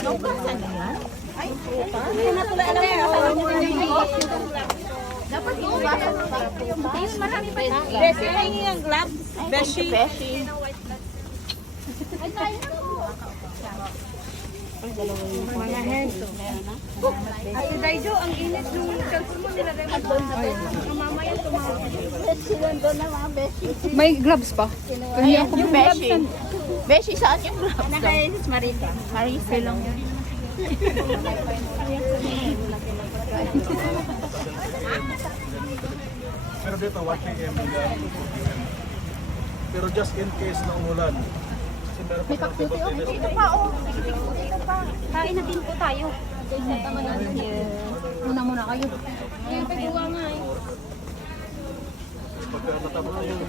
Naugasan na yan? Ay, hindi na pala alam mo. Dapat iugasan mo ba? Ayun, marami pa yan. Beshi, ay yung gloves. Beshi. Beshi. Ay, tayo na po. Mga hands. Ate Daijo, ang init nung cellphone mo nilagay mo doon sa bed. Mamaya tumawag. Sila doon na mga beshi. May gloves pa? Ay, yung beshi. Beshi, saan yung gloves? Ano kay Marisa? Marisa lang yun. Pero dito, watching pero just in case na umulan. Kasi meron pa ng containers. Dito pa, oh. Dito pa. Kain na din po tayo. Muna kayo. Ayun, pagawa nga eh. Pagka natapos na yung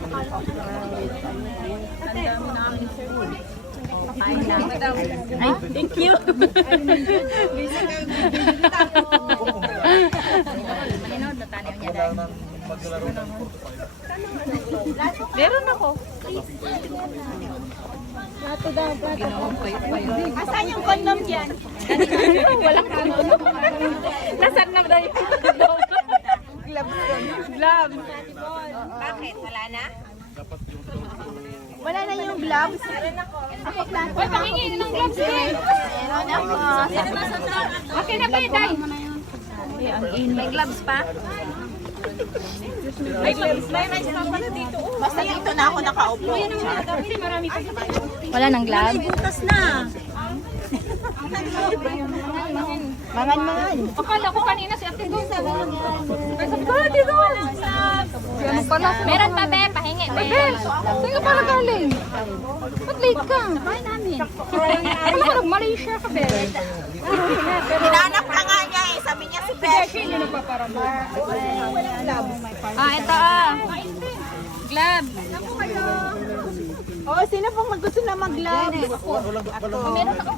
Ay, thank you. Maninood na tanaw niya dahil. maglalaro ng 4-5. Meron ako. Asan yung condom dyan? Walang condom. Nasaan na ba yung condom? Gloves. Bakit? Wala na? Wala na yung gloves. Ako plato. Uy, pangingin ng gloves din. Meron ako. Okay na ba yun, Day? May gloves pa? May stop pala dito. Basta dito na ako nakaupo. Marami pa. Wala nang gloves? Bukas na. Mangan. Akala ko kanina si Ate Doon. Sabi ko, Ate Doon. Ano pala? Meron pa, be. Pahingi, be. Saan ka pala galing? Ba't late ka? Bahay namin. Ano ka nag-Malaysia ka, Be? Hinahanap ka nga niya eh. Sabi niya si Beshi. Hindi nagpaparama. Ah, ito ah. Gloves. Oh, sino pong gusto na mag-gloves? Walang Meron ako.